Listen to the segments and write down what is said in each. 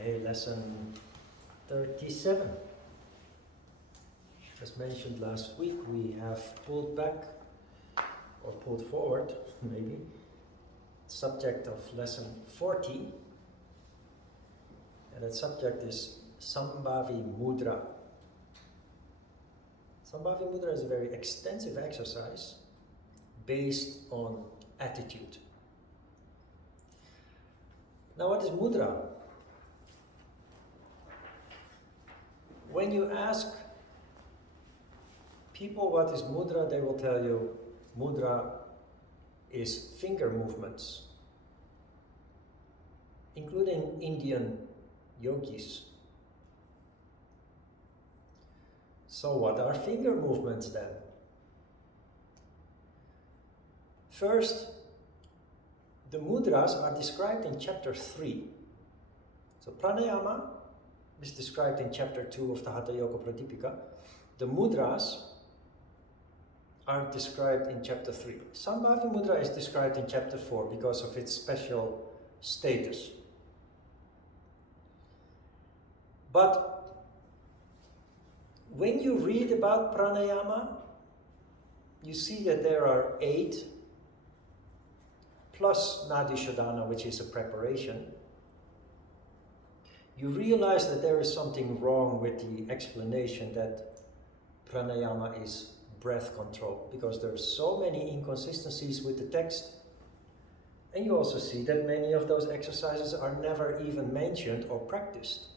Okay, lesson 37. As mentioned last week, we have pulled back, or pulled forward, maybe, subject of lesson 40. And that subject is Sambhavi Mudra. Sambhavi Mudra is a very extensive exercise based on attitude. Now, what is Mudra? When you ask people what is Mudra, they will tell you Mudra is finger movements, including Indian yogis. So what are finger movements then? First, the mudras are described in chapter 3. So pranayama is described in chapter 2 of the Hatha Yoga Pradipika. The mudras are described in chapter 3. Sambhavi Mudra is described in chapter 4 because of its special status. But when you read about pranayama, you see that there are 8 plus Nadi Shodhana, which is a preparation. You realize that there is something wrong with the explanation that pranayama is breath control, because there are so many inconsistencies with the text. And you also see that many of those exercises are never even mentioned or practiced.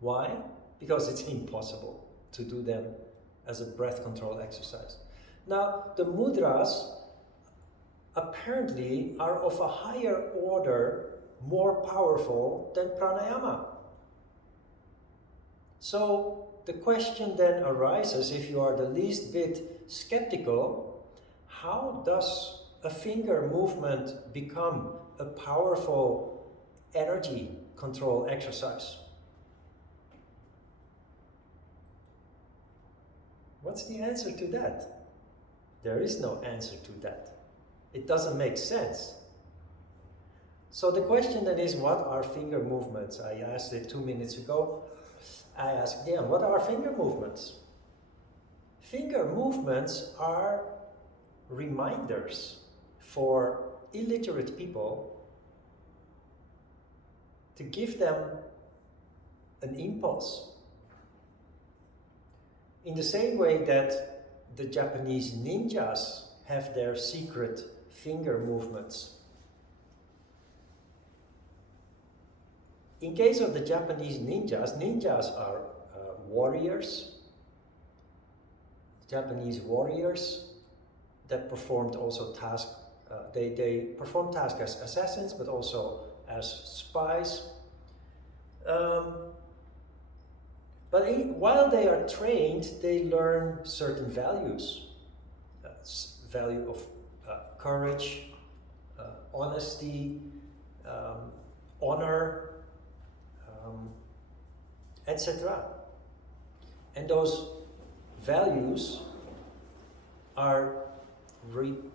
Why? Because it's impossible to do them as a breath control exercise. Now, the mudras apparently are of a higher order, more powerful than pranayama. So the question then arises, if you are the least bit skeptical, how does a finger movement become a powerful energy control exercise? What's the answer to that? There is no answer to that. It doesn't make sense. So the question then is, what are finger movements? I asked it 2 minutes ago. I asked again, what are finger movements? Finger movements are reminders for illiterate people to give them an impulse. In the same way that the Japanese ninjas have their secret finger movements. In case of the Japanese ninjas are warriors, Japanese warriors that performed also tasks. They performed tasks as assassins, but also as spies. While they are trained, they learn certain values. Value of courage, honesty, honor, etc. And those values are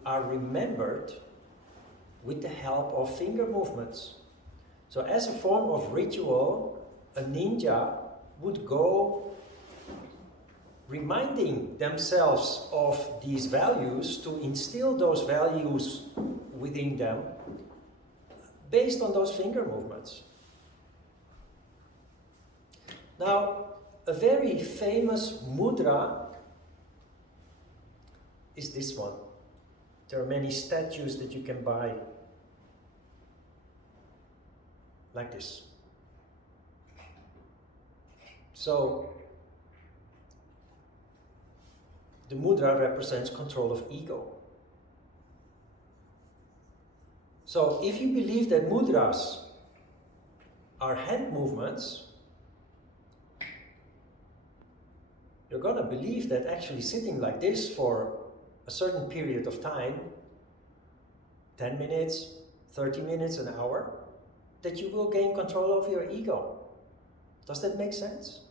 remembered with the help of finger movements. So as a form of ritual, a ninja would go reminding themselves of these values to instill those values within them based on those finger movements. Now, a very famous mudra is this one. There are many statues that you can buy like this. So, the mudra represents control of ego. So, if you believe that mudras are hand movements, you're going to believe that actually sitting like this for a certain period of time, 10 minutes, 30 minutes, an hour, that you will gain control over your ego. Does that make sense?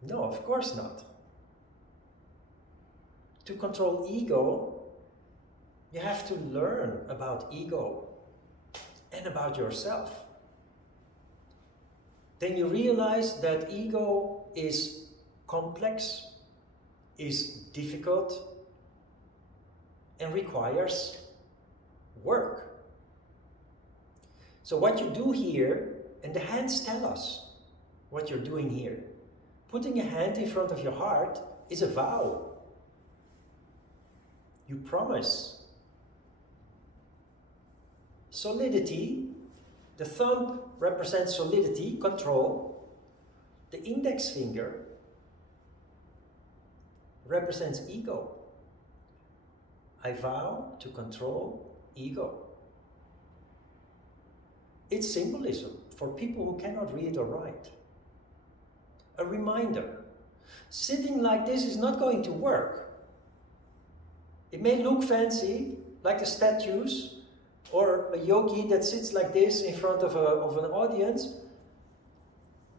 No, of course not. To control ego, you have to learn about ego and about yourself. then you realize that ego is complex, is difficult, and requires work. So what you do here, and the hands tell us what you're doing here. Putting a hand in front of your heart is a vow. You promise. Solidity, the thumb represents solidity, control. The index finger represents ego. I vow to control ego. It's symbolism for people who cannot read or write. A reminder. Sitting like this is not going to work. It may look fancy, like the statues, or a yogi that sits like this in front of an audience,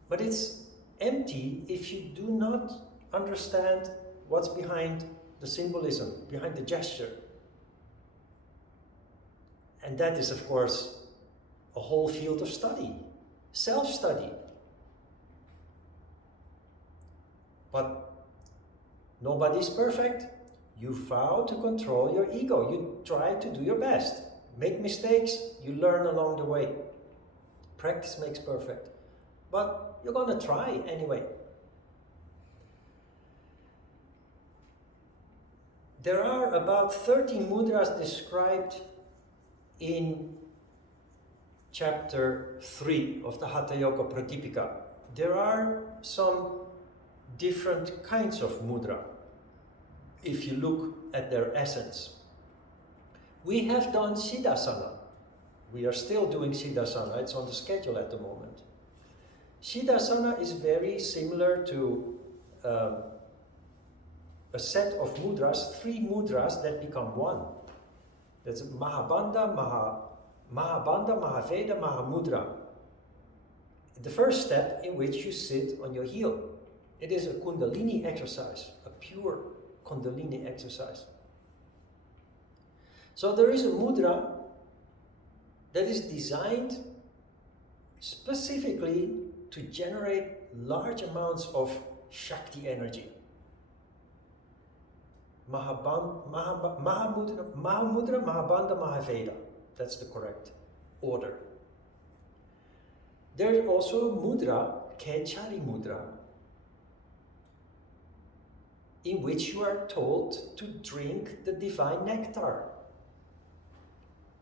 but it's empty if you do not understand what's behind the symbolism, behind the gesture. And that is, of course, a whole field of study, self-study. But nobody's perfect. You vow to control your ego. You try to do your best. Make mistakes, you learn along the way. Practice makes perfect. But you're gonna try anyway. There are about 30 mudras described in chapter 3 of the Hatha Yoga Pradipika. There are some different kinds of mudra, if you look at their essence. We have done Siddhasana. We are still doing Siddhasana. It's on the schedule at the moment. Siddhasana is very similar to a set of mudras, 3 mudras that become one. That's Mahabandha, Mahaveda, Mahamudra. The first step in which you sit on your heel. It is a Kundalini exercise, a pure Kundalini exercise. So there is a mudra that is designed specifically to generate large amounts of Shakti energy. Mahamudra, Mahabandha, Mahaveda. That's the correct order. There is also mudra, Kechari mudra, in which you are told to drink the divine nectar.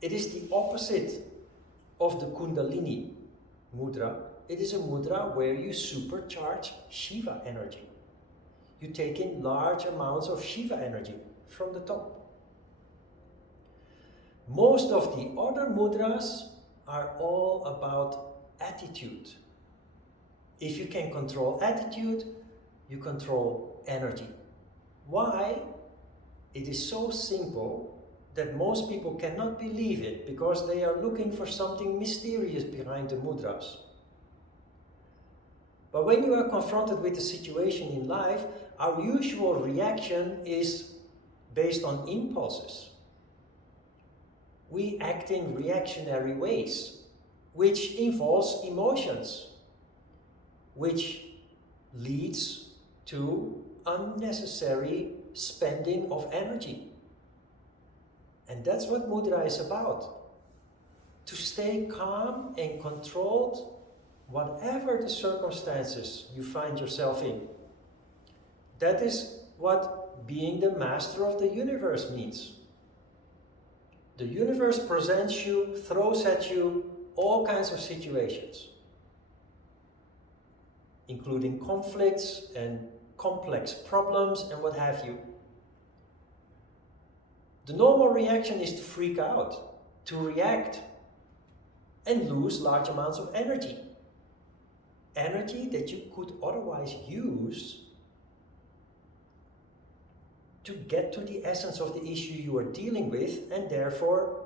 It is the opposite of the Kundalini mudra. It is a mudra where you supercharge Shiva energy. You take in large amounts of Shiva energy from the top. Most of the other mudras are all about attitude. If you can control attitude, you control energy. Why? It is so simple that most people cannot believe it because they are looking for something mysterious behind the mudras. But when you are confronted with a situation in life, our usual reaction is based on impulses. We act in reactionary ways, which involves emotions, which leads to unnecessary spending of energy. And that's what mudra is about. To stay calm and controlled whatever the circumstances you find yourself in. That is what being the master of the universe means. The universe presents you, throws at you all kinds of situations, including conflicts and complex problems and what have you. The normal reaction is to freak out, to react, and lose large amounts of energy. Energy that you could otherwise use to get to the essence of the issue you are dealing with and therefore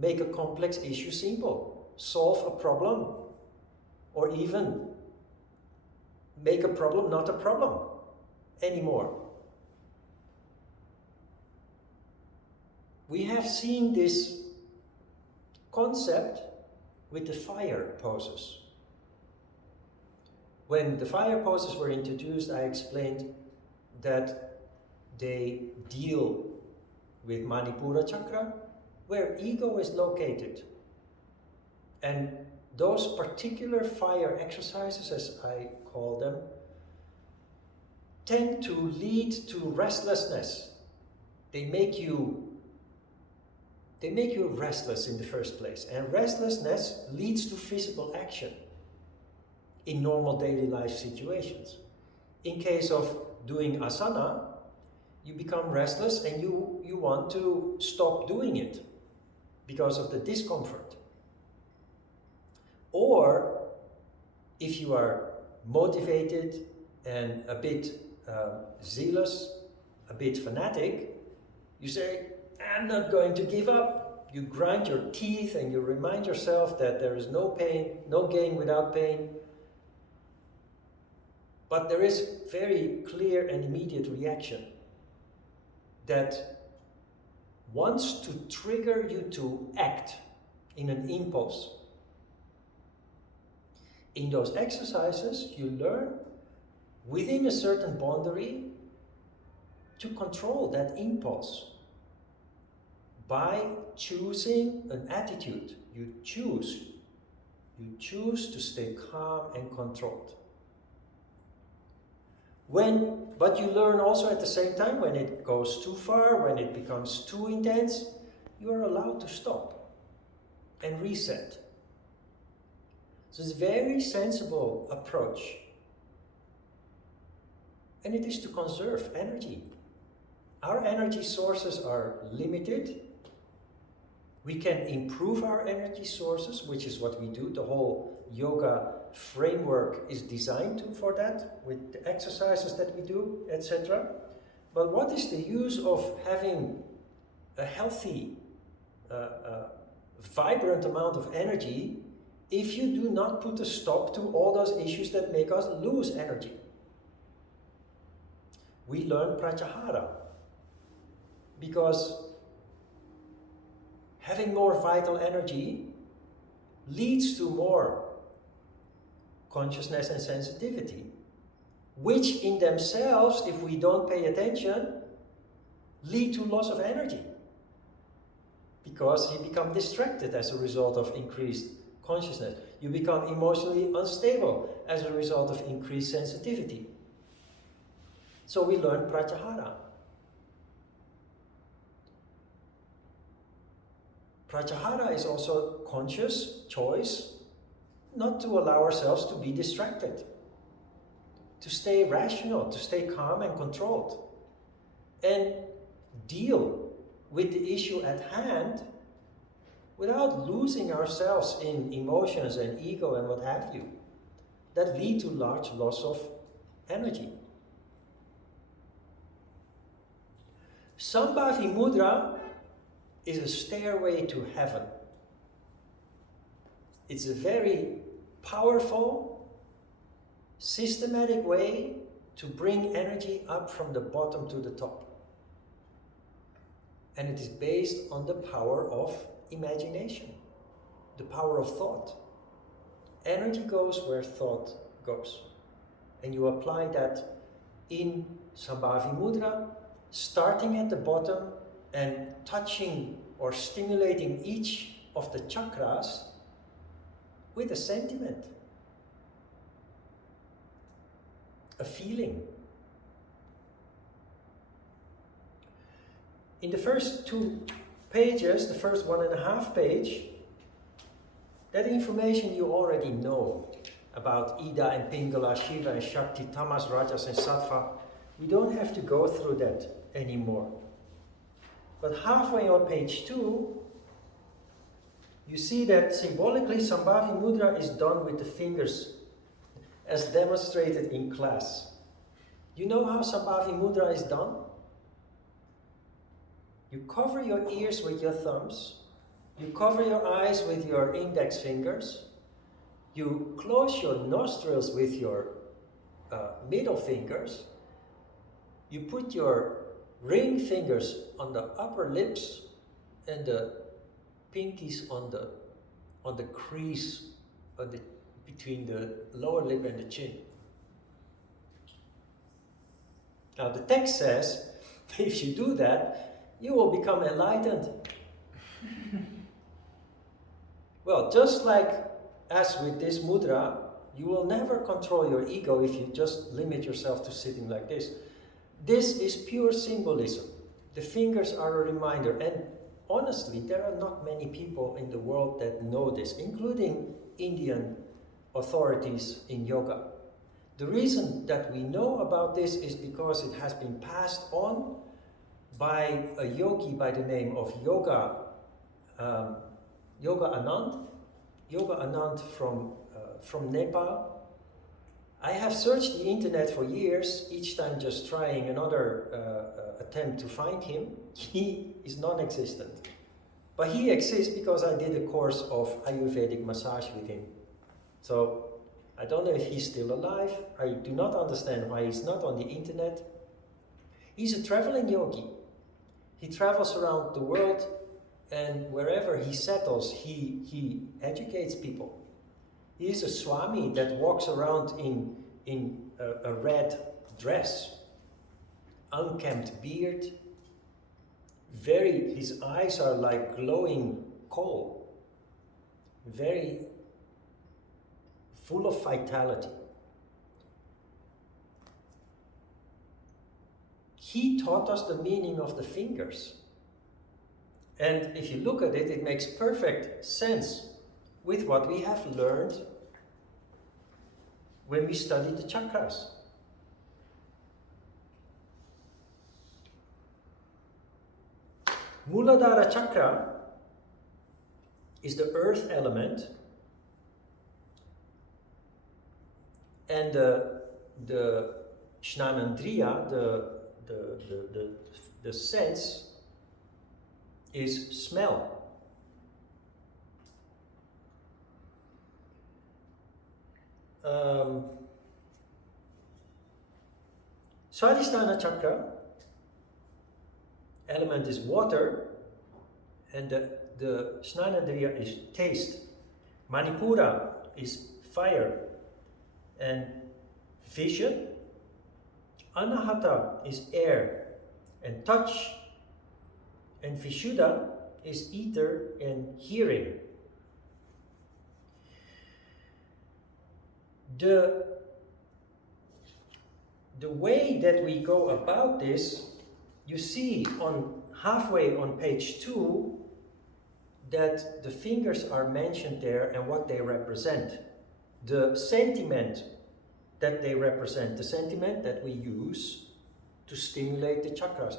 make a complex issue simple, solve a problem, or even make a problem not a problem anymore. We have seen this concept with the fire poses. When the fire poses were introduced, I explained that they deal with Manipura chakra, where ego is located. And those particular fire exercises, as I call them, tend to lead to restlessness. They make you restless in the first place. And restlessness leads to physical action in normal daily life situations. In case of doing asana, you become restless and you want to stop doing it because of the discomfort. Or if you are motivated and a bit zealous, a bit fanatic, you say, I'm not going to give up. You grind your teeth and you remind yourself that there is no pain, no gain without pain. But there is very clear and immediate reaction that wants to trigger you to act in an impulse. In those exercises, you learn within a certain boundary to control that impulse by choosing an attitude. You choose to stay calm and controlled. But you learn also at the same time, when it goes too far, when it becomes too intense, you are allowed to stop and reset. So it's a very sensible approach. And it is to conserve energy. Our energy sources are limited. We can improve our energy sources, which is what we do. The whole yoga framework is designed for that, with the exercises that we do, etc. But what is the use of having a healthy, vibrant amount of energy if you do not put a stop to all those issues that make us lose energy? We learn pratyahara because having more vital energy leads to more consciousness and sensitivity, which in themselves, if we don't pay attention, lead to loss of energy, because you become distracted as a result of increased consciousness. You become emotionally unstable as a result of increased sensitivity. So we learn pratyahara. Pratyahara is also conscious choice not to allow ourselves to be distracted, to stay rational, to stay calm and controlled, and deal with the issue at hand without losing ourselves in emotions and ego and what have you, that lead to large loss of energy. Sambhavi Mudra is a stairway to heaven. It's a very powerful, systematic way to bring energy up from the bottom to the top. And it is based on the power of imagination, the power of thought. Energy goes where thought goes. And you apply that in Sambhavi Mudra, starting at the bottom and touching or stimulating each of the chakras with a sentiment, a feeling. In the first 2 pages, the first 1.5 page, that information you already know about Ida and Pingala, Shiva and Shakti, Tamas, Rajas and Sattva. We don't have to go through that anymore. But halfway on page 2, you see that symbolically Sambhavi Mudra is done with the fingers as demonstrated in class. You know how Sambhavi Mudra is done? You cover your ears with your thumbs, you cover your eyes with your index fingers, you close your nostrils with your middle fingers, you put your ring fingers on the upper lips and the pinkies on the crease between the lower lip and the chin. Now the text says, if you do that, you will become enlightened. Well, just like as with this mudra, you will never control your ego if you just limit yourself to sitting like this. This is pure symbolism. The fingers are a reminder, and honestly, there are not many people in the world that know this, including Indian authorities in yoga. The reason that we know about this is because it has been passed on by a yogi by the name of Yoga Anand from Nepal. I have searched the internet for years, each time just trying another attempt to find him. He is non-existent. But he exists because I did a course of Ayurvedic massage with him. So I don't know if he's still alive. I do not understand why he's not on the internet. He's a traveling yogi. He travels around the world, and wherever he settles, he educates people. He is a Swami that walks around in a red dress, unkempt beard, his eyes are like glowing coal, very full of vitality. He taught us the meaning of the fingers. And if you look at it, it makes perfect sense with what we have learned when we studied the chakras. Muladhara chakra is the earth element, and the Jnanendriya, the sense, is smell. Swadhisthana chakra element is water, and the Jnanendriya is taste. Manipura is fire and vision. Anahata is air and touch, and Vishuddha is ether and hearing. The way that we go about this, you see on halfway on page 2 that the fingers are mentioned there and what they represent. The sentiment that they represent, the sentiment that we use to stimulate the chakras.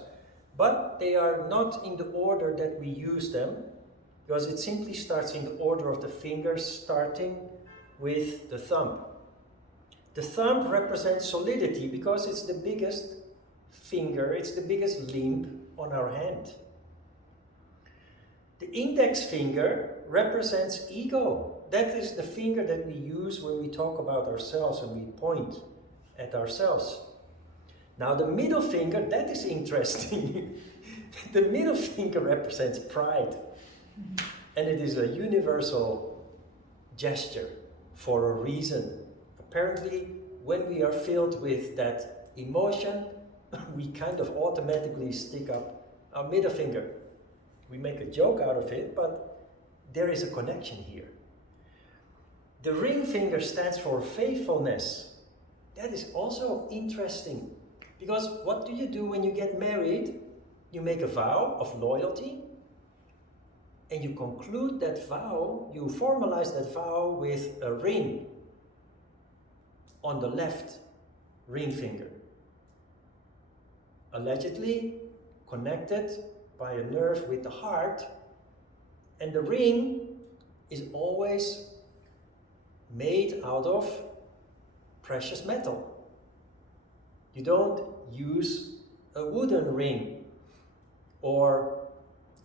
But they are not in the order that we use them, because it simply starts in the order of the fingers, starting with the thumb. The thumb represents solidity because it's the biggest finger, it's the biggest limb on our hand. The index finger represents ego. That is the finger that we use when we talk about ourselves and we point at ourselves. Now the middle finger, that is interesting. The middle finger represents pride. And it is a universal gesture for a reason. Apparently, when we are filled with that emotion, we kind of automatically stick up our middle finger. We make a joke out of it, but there is a connection here. The ring finger stands for faithfulness. That is also interesting, because what do you do when you get married? You make a vow of loyalty, and you conclude that vow, you formalize that vow with a ring on the left ring finger, allegedly connected by a nerve with the heart, and the ring is always made out of precious metal. You don't use a wooden ring or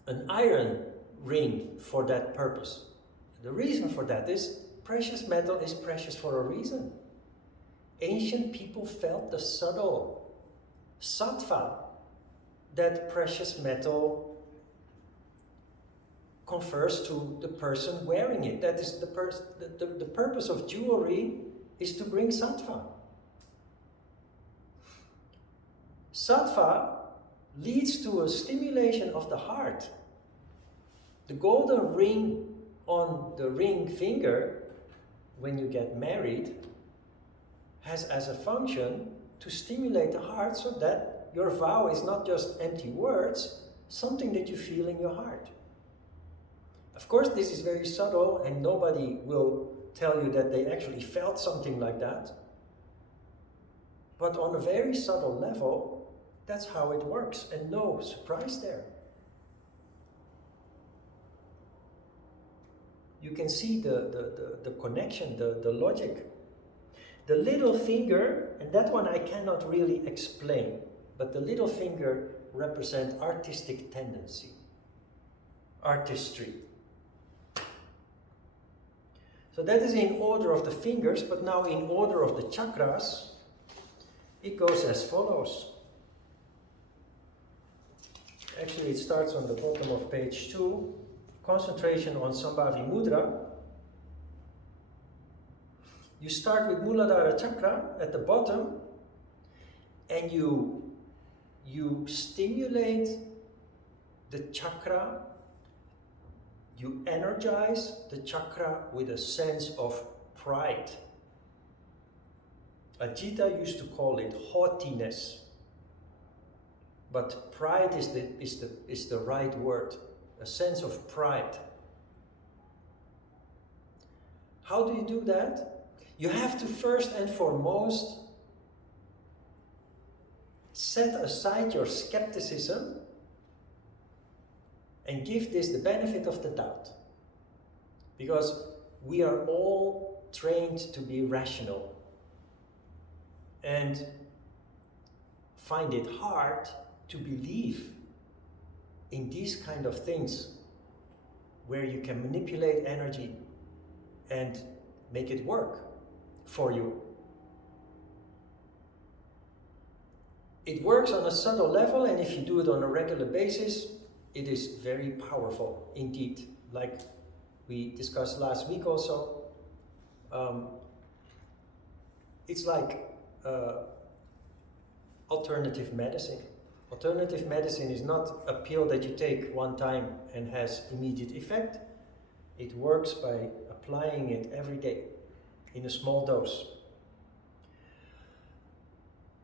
an iron ring for that purpose. The reason for that is precious metal is precious for a reason. Ancient people felt the subtle sattva that precious metal confers to the person wearing it. That is the purpose of jewelry is to bring sattva. Sattva leads to a stimulation of the heart. The golden ring on the ring finger, when you get married, has as a function to stimulate the heart so that your vow is not just empty words, something that you feel in your heart. Of course, this is very subtle and nobody will tell you that they actually felt something like that. But on a very subtle level, that's how it works, and no surprise there. You can see the connection, the logic. The little finger, and that one I cannot really explain, but the little finger represents artistic tendency, artistry. So that is in order of the fingers, but now in order of the chakras, it goes as follows. Actually, it starts on the bottom of page 2. Concentration on Sambhavi Mudra. You start with Muladhara Chakra at the bottom, and you stimulate the chakra, you energize the chakra with a sense of pride. Ajita used to call it haughtiness, but pride is the right word, a sense of pride. How do you do that? You have to first and foremost set aside your skepticism and give this the benefit of the doubt. Because we are all trained to be rational and find it hard to believe in these kind of things where you can manipulate energy and make it work for you. It works on a subtle level, and if you do it on a regular basis, it is very powerful indeed. Like we discussed last week also, it's like alternative medicine. Alternative medicine is not a pill that you take one time and has immediate effect. It works by applying it every day in a small dose.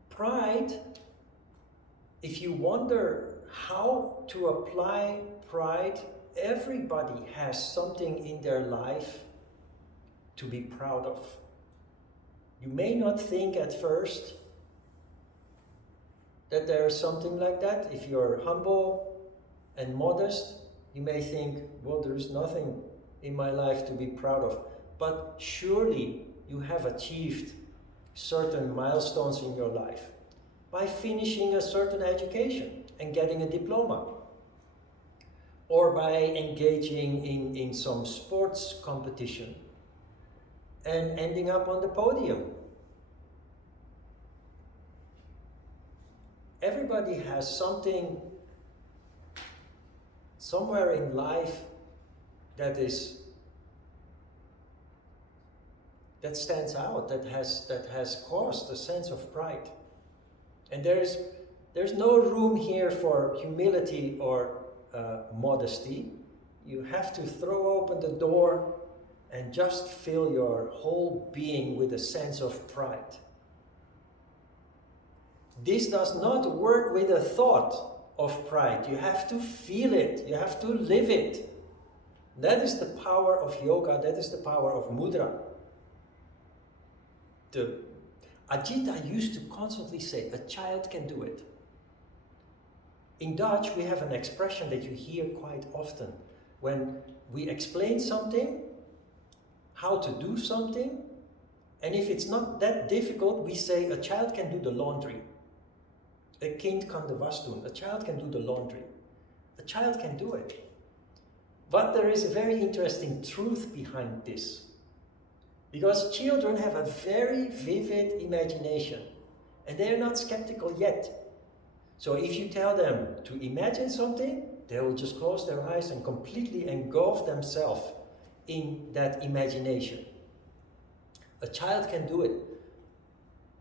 Pride, if you wonder how to apply pride, everybody has something in their life to be proud of. You may not think at first that there is something like that. If you're humble and modest, you may think, well, there is nothing in my life to be proud of. But surely you have achieved certain milestones in your life by finishing a certain education and getting a diploma, or by engaging in some sports competition and ending up on the podium. Everybody has something somewhere in life that stands out, that has caused a sense of pride. And there's no room here for humility or modesty. You have to throw open the door and just fill your whole being with a sense of pride. This does not work with a thought of pride. You have to feel it. You have to live it. That is the power of yoga. That is the power of mudra. The Ajita used to constantly say, a child can do it. In Dutch, we have an expression that you hear quite often. When we explain something, how to do something, and if it's not that difficult, we say, a child can do the laundry. Een kind kan de was doen. A child can do the laundry. A child can do it. But there is a very interesting truth behind this. Because children have a very vivid imagination. And they are not skeptical yet. So if you tell them to imagine something, they will just close their eyes and completely engulf themselves in that imagination. A child can do it,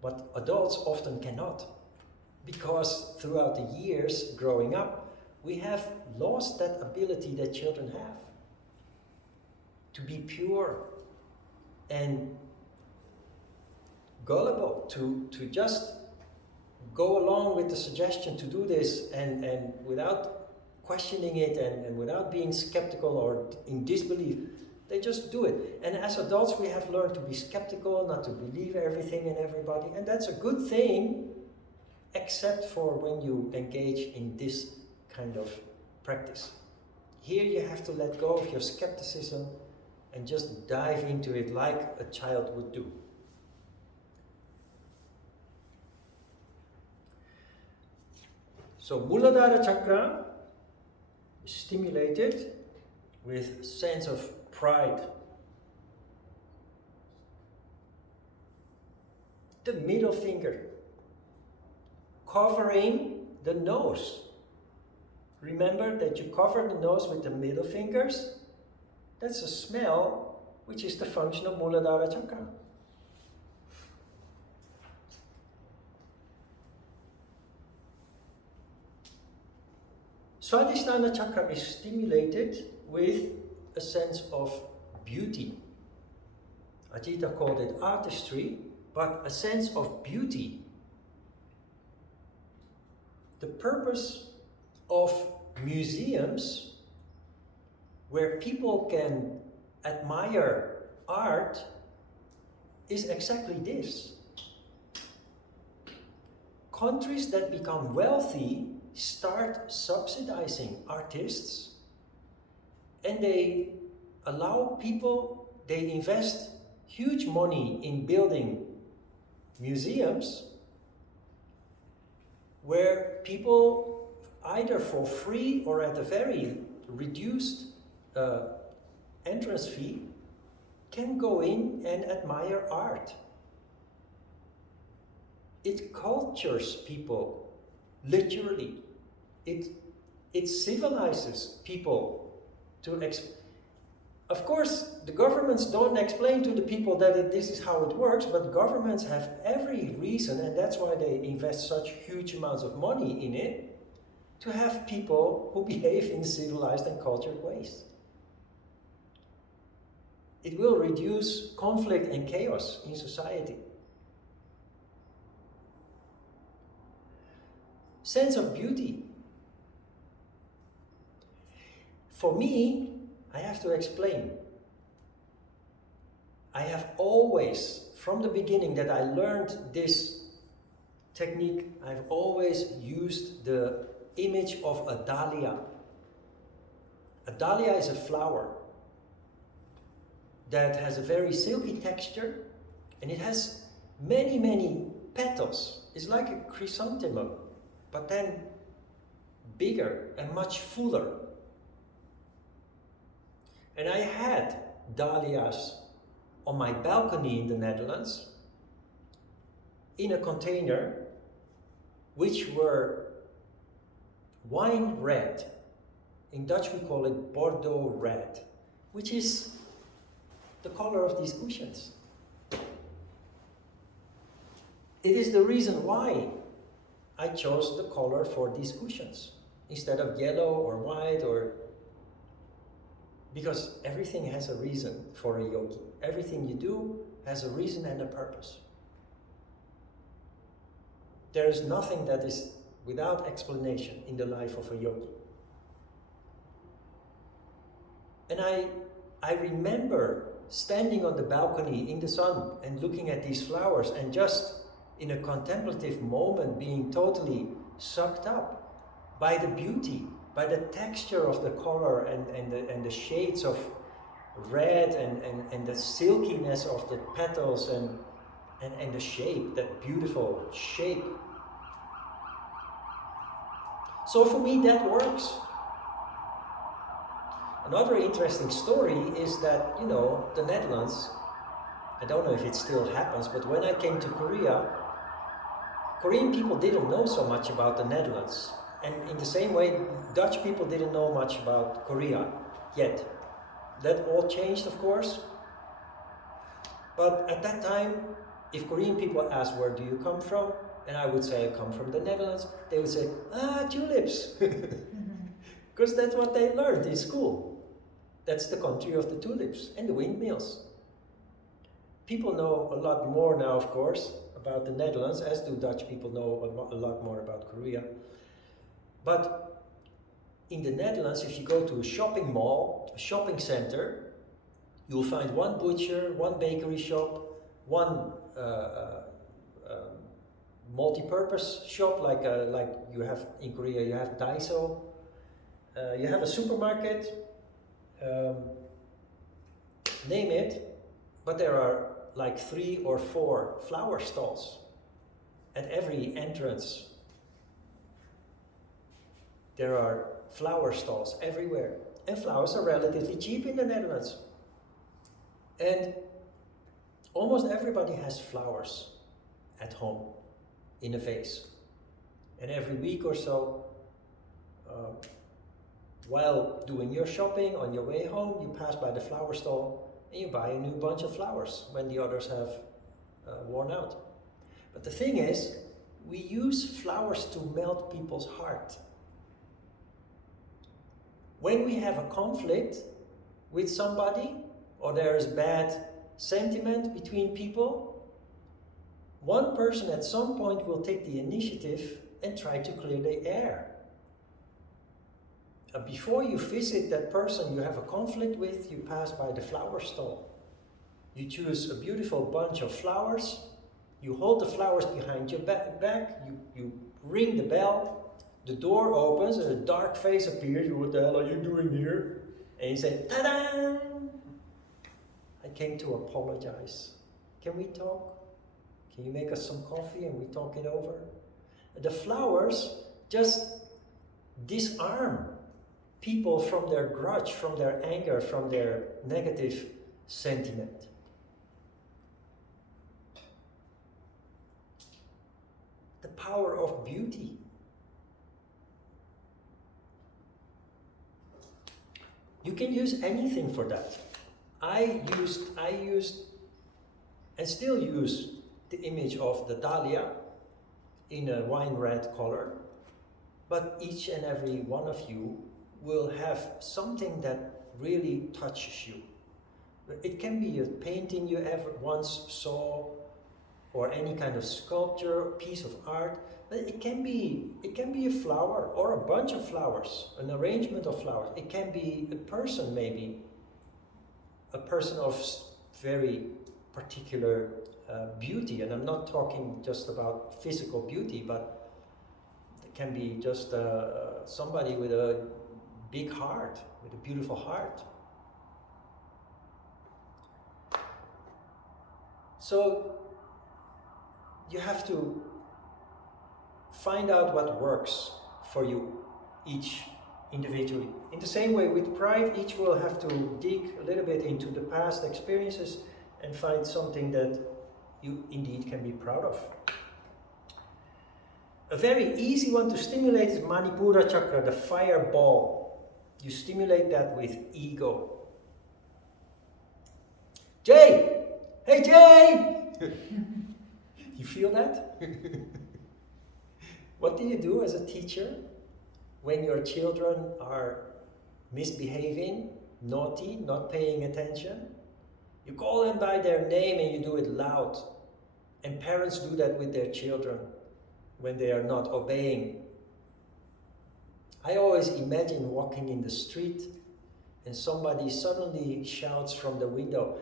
but adults often cannot. because throughout the years growing up, we have lost that ability that children have to be pure and gullible, to just go along with the suggestion to do this and without questioning it and without being skeptical or in disbelief. They just do it. And as adults, we have learned to be skeptical, not to believe everything and everybody. And that's a good thing, except for when you engage in this kind of practice. Here you have to let go of your skepticism and just dive into it like a child would do. So Muladhara chakra is stimulated with a sense of pride. The middle finger, covering the nose. Remember that you cover the nose with the middle fingers. That's a smell, which is the function of Muladhara chakra. Swadhisthana chakra is stimulated with a sense of beauty. Ajita called it artistry, but a sense of beauty. The purpose of museums where people can admire art is exactly this. Countries that become wealthy start subsidizing artists, and they allow people, they invest huge money in building museums where people, either for free or at a very reduced entrance fee, can go in and admire art. It cultures people, literally. It civilizes people to Of course, the governments don't explain to the people that this is how it works, but governments have every reason, and that's why they invest such huge amounts of money in it, to have people who behave in civilized and cultured ways. It will reduce conflict and chaos in society. Sense of beauty. For me, I have to explain. I have always, from the beginning that I learned this technique, I've always used the image of a dahlia. A dahlia is a flower that has a very silky texture, and it has many, many petals. It's like a chrysanthemum, but then bigger and much fuller. And I had dahlias on my balcony in the Netherlands in a container which were wine red. In Dutch we call it Bordeaux red, which is the color of these cushions. It is the reason why I chose the color for these cushions instead of yellow or white, or because everything has a reason for a yogi. Everything you do has a reason and a purpose. There is nothing that is without explanation in the life of a yogi. And I remember standing on the balcony in the sun and looking at these flowers and just in a contemplative moment being totally sucked up by the beauty, by the texture of the color and the shades of red and the silkiness of the petals and the shape, that beautiful shape. So for me that works. Another interesting story is that, the Netherlands, I don't know if it still happens, but when I came to Korea, Korean people didn't know so much about the Netherlands. And in the same way, Dutch people didn't know much about Korea yet. That all changed, of course. But at that time, if Korean people asked, where do you come from? and I would say I come from the Netherlands, they would say, tulips. Because that's what they learned in school. That's the country of the tulips and the windmills. People know a lot more now, of course, about the Netherlands, as do Dutch people know a lot more about Korea. But in the Netherlands, if you go to a shopping mall, a shopping center, you'll find one butcher, one bakery shop, one multi-purpose shop, like you have in Korea, you have Daiso. You have a supermarket, name it, but there are like 3 or 4 flower stalls at every entrance. There are flower stalls everywhere, and flowers are relatively cheap in the Netherlands. And almost everybody has flowers at home in a vase. And every week or so, while doing your shopping on your way home, you pass by the flower stall and you buy a new bunch of flowers when the others have worn out. But the thing is, we use flowers to melt people's heart. When we have a conflict with somebody, or there is bad sentiment between people, one person at some point will take the initiative and try to clear the air. Before you visit that person you have a conflict with, you pass by the flower stall. You choose a beautiful bunch of flowers, you hold the flowers behind your back, you ring the bell, the door opens and a dark face appears. What the hell are you doing here? And you say, ta-da! I came to apologize. Can we talk? Can you make us some coffee and we talk it over? The flowers just disarm people from their grudge, from their anger, from their negative sentiment. The power of beauty. You can use anything for that. I used and still use the image of the dahlia in a wine red color, but each and every one of you will have something that really touches you. It can be a painting you ever once saw, or any kind of sculpture, piece of art, but it can be a flower or a bunch of flowers, an arrangement of flowers. It can be a person, maybe, a person of very particular beauty, and I'm not talking just about physical beauty, but it can be just somebody with a big heart, with a beautiful heart. So you have to find out what works for you, each individually. In the same way with pride, each will have to dig a little bit into the past experiences and find something that you indeed can be proud of. A very easy one to stimulate is Manipura chakra, the fireball. You stimulate that with ego. Jay! Hey Jay! You feel that? What do you do as a teacher when your children are misbehaving, naughty, not paying attention? You call them by their name and you do it loud. And parents do that with their children when they are not obeying. I always imagine walking in the street and somebody suddenly shouts from the window,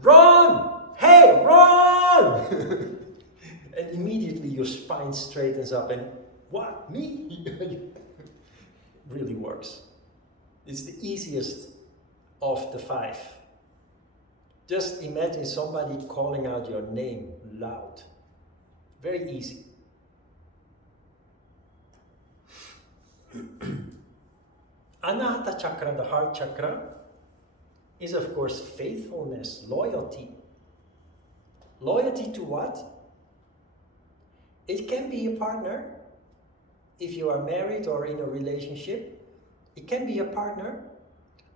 "Run! Hey, run!" And immediately your spine straightens up and, what, me? Really works. It's the easiest of the 5. Just imagine somebody calling out your name loud. Very easy. Anahata chakra, the heart chakra, is of course faithfulness, loyalty. Loyalty to what? It can be a partner, if you are married or in a relationship. It can be a partner,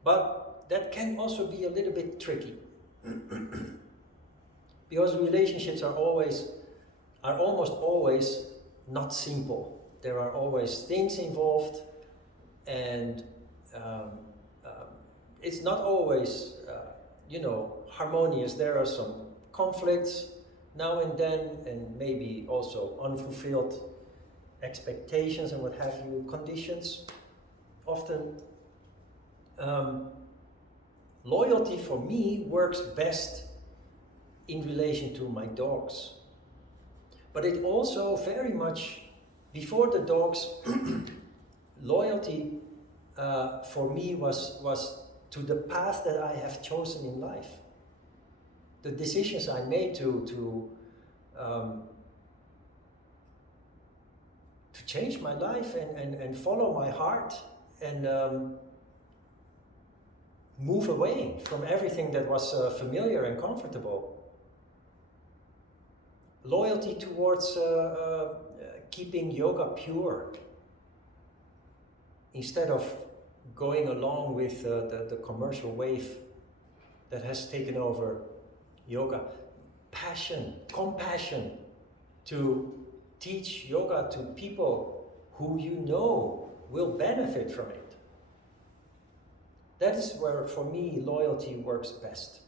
but that can also be a little bit tricky. Because relationships are almost always not simple. There are always things involved, and it's not always, harmonious. There are some conflicts now and then, and maybe also unfulfilled expectations and what have you, conditions. Often, loyalty for me works best in relation to my dogs. But it also very much, before the dogs, loyalty for me was to the path that I have chosen in life. The decisions I made to change my life and follow my heart and move away from everything that was familiar and comfortable. Loyalty towards keeping yoga pure, instead of going along with the commercial wave that has taken over yoga. Passion, compassion, to teach yoga to people who you know will benefit from it. That is where, for me, loyalty works best.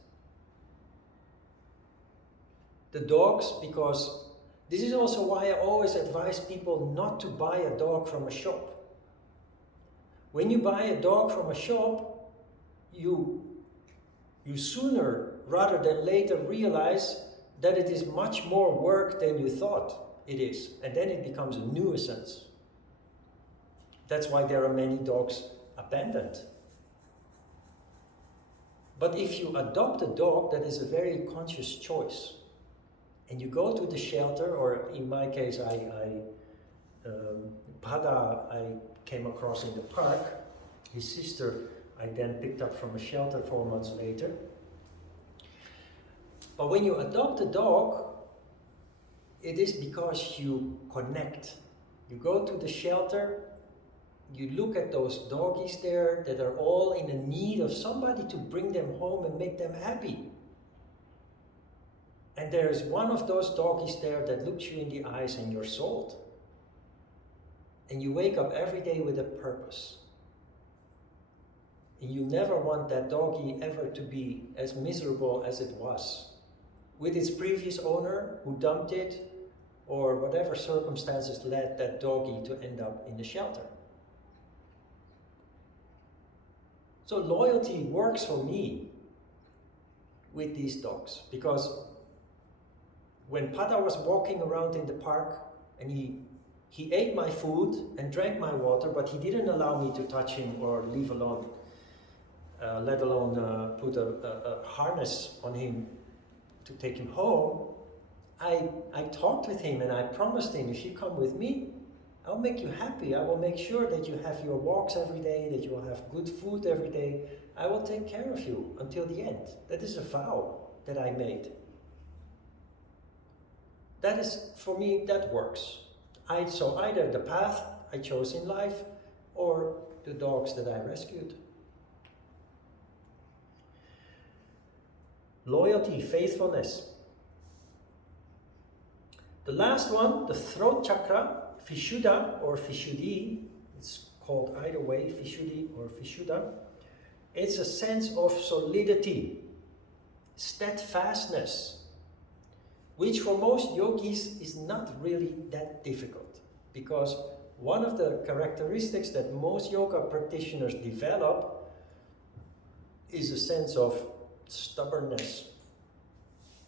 The dogs, because this is also why I always advise people not to buy a dog from a shop. When you buy a dog from a shop, you sooner rather than later realize that it is much more work than you thought it is, and then it becomes a nuisance. That's why there are many dogs abandoned. But if you adopt a dog, that is a very conscious choice. And you go to the shelter, or in my case, Pada I came across in the park. His sister I then picked up from a shelter 4 months later. But when you adopt a dog, it is because you connect. You go to the shelter, you look at those doggies there that are all in a need of somebody to bring them home and make them happy. And there is one of those doggies there that looks you in the eyes and you're sold. And you wake up every day with a purpose. And you never want that doggie ever to be as miserable as it was, with its previous owner who dumped it, or whatever circumstances led that doggie to end up in the shelter. So loyalty works for me with these dogs, because when Pada was walking around in the park and he ate my food and drank my water, but he didn't allow me to touch him or leave alone, let alone put a harness on him to take him home. I talked with him and I promised him, if you come with me, I'll make you happy. I will make sure that you have your walks every day, that you will have good food every day. I will take care of you until the end. That is a vow that I made. That is, for me, that works. So either the path I chose in life or the dogs that I rescued. Loyalty, faithfulness. The last one, the throat chakra, Vishuddha or Vishuddhi, it's called either way, Vishuddhi or Vishuddha. It's a sense of solidity, steadfastness, which for most yogis is not really that difficult, because one of the characteristics that most yoga practitioners develop is a sense of stubbornness,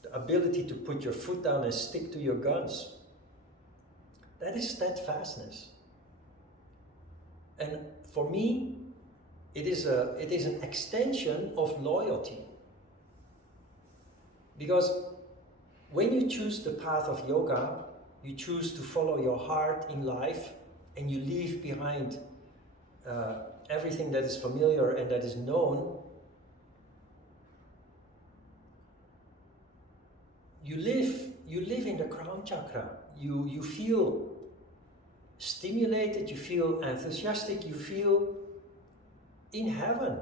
the ability to put your foot down and stick to your guns. That is steadfastness. And for me, it is an extension of loyalty. Because when you choose the path of yoga, you choose to follow your heart in life, and you leave behind everything that is familiar and that is known. You live in the crown chakra. You feel stimulated, you feel enthusiastic, you feel in heaven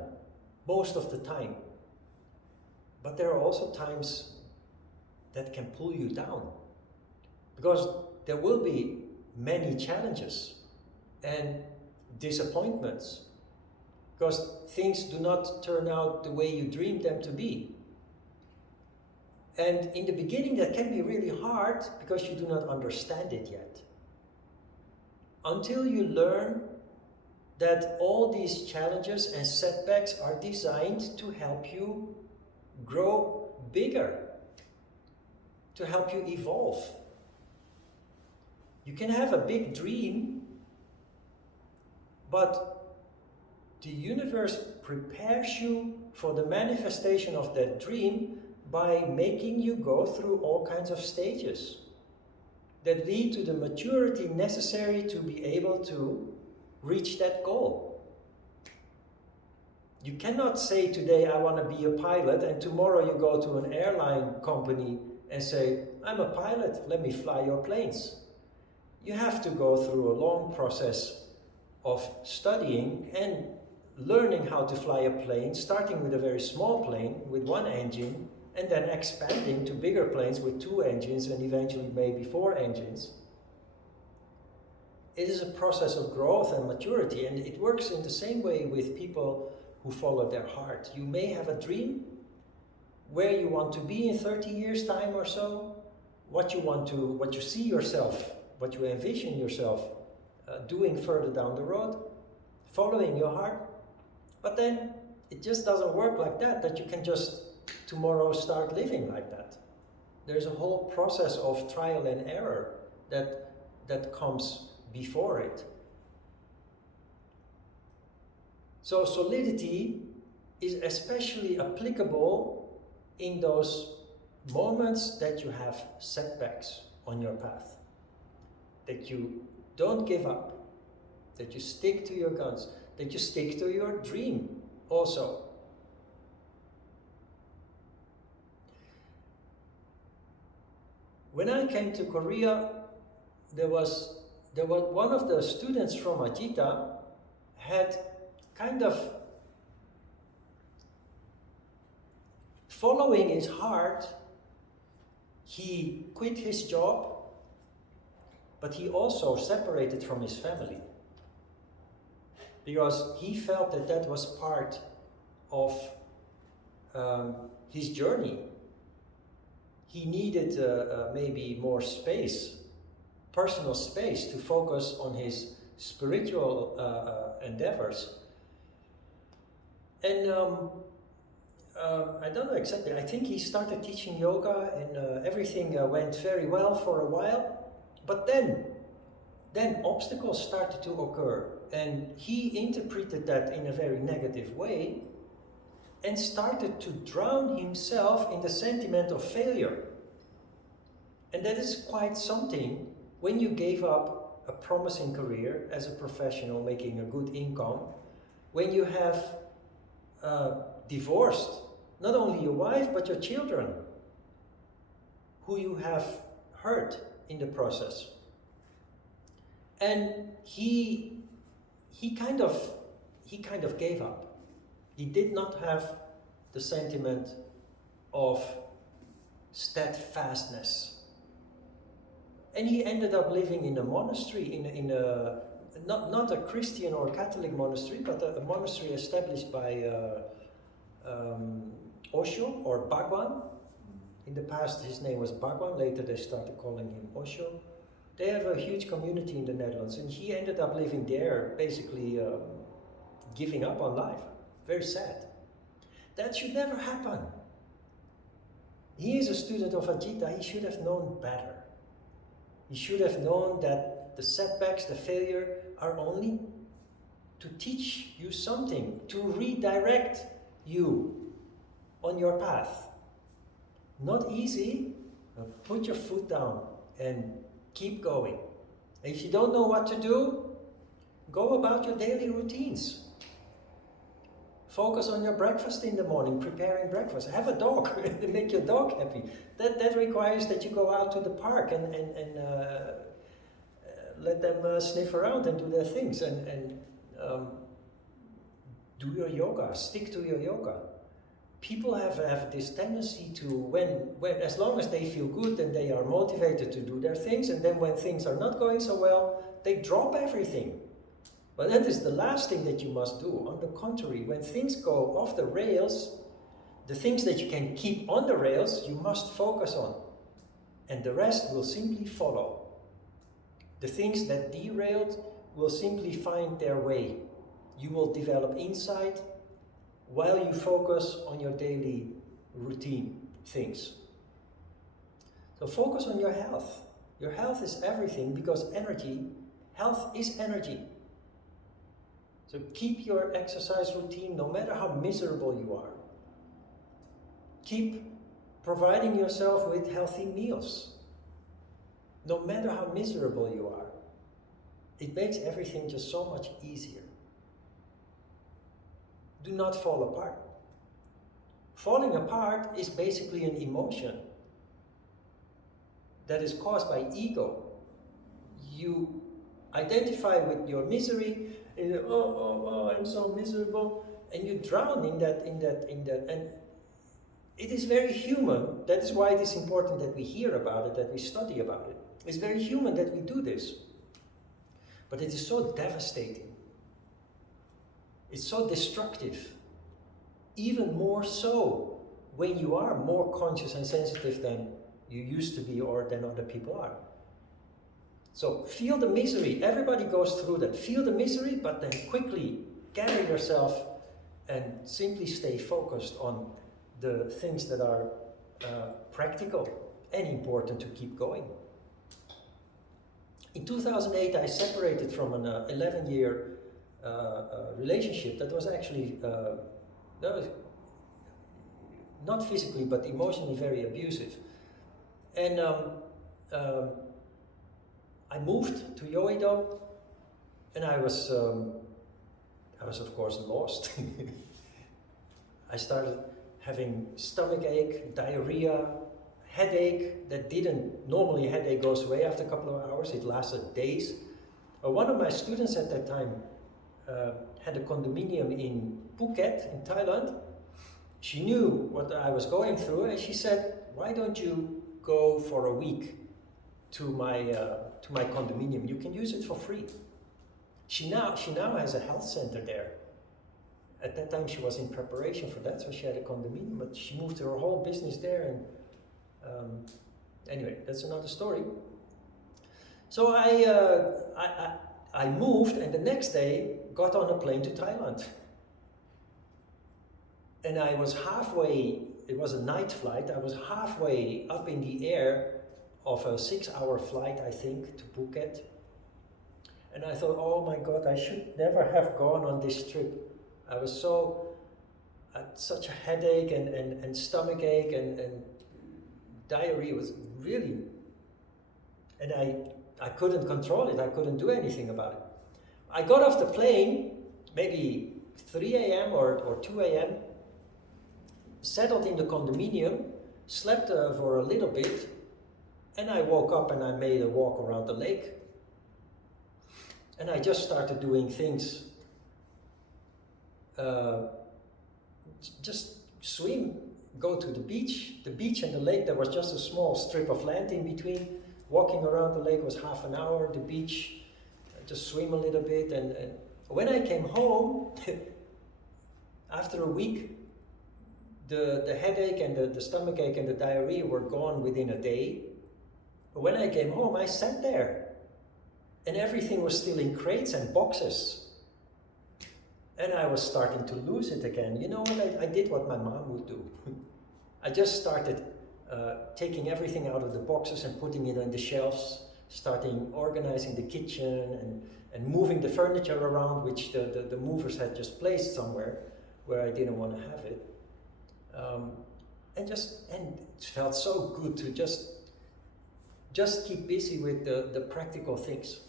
most of the time. But there are also times that can pull you down, because there will be many challenges and disappointments, because things do not turn out the way you dreamed them to be. And in the beginning that can be really hard because you do not understand it yet. Until you learn that all these challenges and setbacks are designed to help you grow bigger, to help you evolve. You can have a big dream, but the universe prepares you for the manifestation of that dream by making you go through all kinds of stages that lead to the maturity necessary to be able to reach that goal. You cannot say today, I want to be a pilot, and tomorrow you go to an airline company and say, I'm a pilot, let me fly your planes. You have to go through a long process of studying and learning how to fly a plane, starting with a very small plane with one engine, and then expanding to bigger planes with 2 engines and eventually maybe 4 engines. It is a process of growth and maturity, and it works in the same way with people who follow their heart. You may have a dream where you want to be in 30 years' time or so, what you see yourself, what you envision yourself doing further down the road, following your heart. But then it just doesn't work like that you can just tomorrow start living like that. There's a whole process of trial and error that comes before it. So solidity is especially applicable in those moments that you have setbacks on your path, that you don't give up, that you stick to your guns, that you stick to your dream also. When I came to Korea, there was one of the students from Ajita had kind of following his heart. He quit his job, but he also separated from his family because he felt that was part of his journey. He needed maybe more space, personal space, to focus on his spiritual endeavors. And I don't know exactly, I think he started teaching yoga and everything went very well for a while, but then obstacles started to occur, and he interpreted that in a very negative way and started to drown himself in the sentiment of failure. And that is quite something when you gave up a promising career as a professional making a good income, when you have divorced not only your wife but your children, who you have hurt in the process. And he kind of gave up. He did not have the sentiment of steadfastness. And he ended up living in a monastery, in a not a Christian or Catholic monastery, but a monastery established by Osho or Bhagwan. In the past his name was Bhagwan, later they started calling him Osho. They have a huge community in the Netherlands, and he ended up living there, basically giving up on life. Very sad. That should never happen. He is a student of Ajita, he should have known better. He should have known that the setbacks, the failure, are only to teach you something, to redirect you on your path. Not easy, but put your foot down and keep going. If you don't know what to do, go about your daily routines. Focus on your breakfast in the morning, preparing breakfast. Have a dog, make your dog happy. That requires that you go out to the park and let them sniff around and do their things, and do your yoga, stick to your yoga. people have this tendency to, when as long as they feel good and they are motivated to do their things, and then when things are not going so well, they drop everything. But that is the last thing that you must do. On the contrary, when things go off the rails, the things that you can keep on the rails, you must focus on. And the rest will simply follow. The things that derailed will simply find their way. You will develop insight while you focus on your daily routine things. So focus on your health. Your health is everything, because health is energy. So keep your exercise routine no matter how miserable you are. Keep providing yourself with healthy meals, no matter how miserable you are. It makes everything just so much easier. Do not fall apart. Falling apart is basically an emotion that is caused by ego. You identify with your misery, and you, oh, I'm so miserable, and you drown in that, and it is very human. That is why it is important that we hear about it, that we study about it. It's very human that we do this. But it is so devastating. It's so destructive. Even more so when you are more conscious and sensitive than you used to be or than other people are. So feel the misery. Everybody goes through that. Feel the misery, but then quickly gather yourself and simply stay focused on the things that are practical and important to keep going. In 2008, I separated from an 11-year relationship that was actually that was not physically but emotionally very abusive. And I moved to Yoido, and I was of course lost. I started having stomach ache, diarrhea, headache that didn't, normally headache goes away after a couple of hours, it lasted days. One of my students at that time had a condominium in Phuket, in Thailand. She knew what I was going through, and she said, why don't you go for a week to my condominium? You can use it for free. She now has a health center there. At that time she was in preparation for that, so she had a condominium, but she moved her whole business there, and anyway, that's another story. So I moved, and the next day got on a plane to Thailand. And I was halfway, it was a night flight, I was halfway up in the air of a 6-hour flight, I think, to Phuket. And I thought, oh my God, I should never have gone on this trip. I was had such a headache and stomach ache and diarrhea was really, and I couldn't control it, I couldn't do anything about it. I got off the plane, maybe 3 a.m. or 2 a.m., settled in the condominium, slept for a little bit, and I woke up and I made a walk around the lake. And I just started doing things. Just swim, go to the beach. The beach and the lake, there was just a small strip of land in between. Walking around the lake was half an hour. The beach, just swim a little bit. And when I came home, after a week, the headache and the stomach ache and the diarrhea were gone within a day. But when I came home, I sat there. And everything was still in crates and boxes. And I was starting to lose it again. You know what? I did what my mom would do. I just started taking everything out of the boxes and putting it on the shelves, starting organizing the kitchen and moving the furniture around, which the movers had just placed somewhere where I didn't want to have it. And it felt so good to just keep busy with the practical things.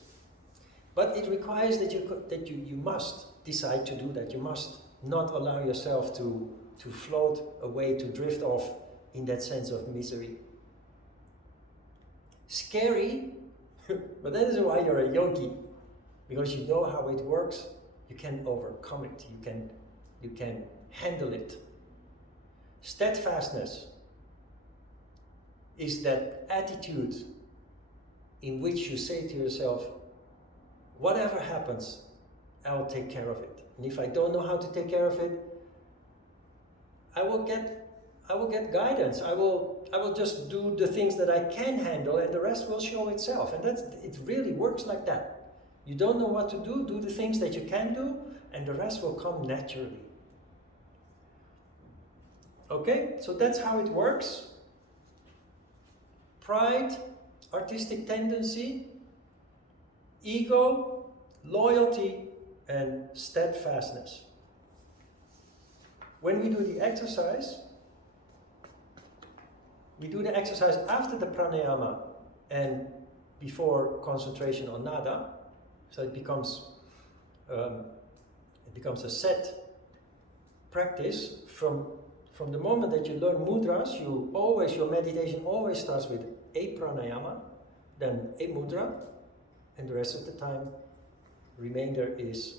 But it requires that you must decide to do that. You must not allow yourself to float away, to drift off in that sense of misery. Scary, but that is why you're a yogi, because you know how it works. You can overcome it. You can handle it. Steadfastness is that attitude in which you say to yourself, whatever happens, I will take care of it. And if I don't know how to take care of it, I will get guidance. I will just do the things that I can handle, and the rest will show itself. And it really works like that. You don't know what to do the things that you can do, and the rest will come naturally. Okay, so that's how it works. Pride, artistic tendency, ego, loyalty, and steadfastness. When we do the exercise, we do the exercise after the pranayama and before concentration on nada, so it becomes a set practice. From the moment that you learn mudras, your meditation always starts with a pranayama, then a mudra, and the rest of the time, remainder is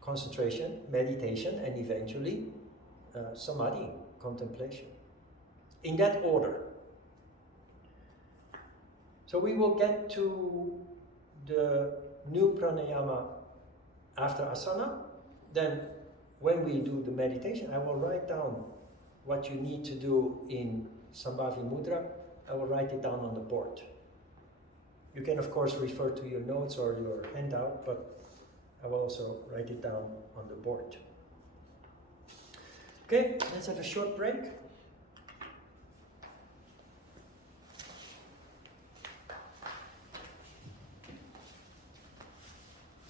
concentration, meditation, and eventually samadhi, contemplation. In that order. So we will get to the new pranayama after asana. Then when we do the meditation, I will write down what you need to do in Sambhavi Mudra. I will write it down on the board. You can of course refer to your notes or your handout, but I will also write it down on the board. Okay, let's have a short break.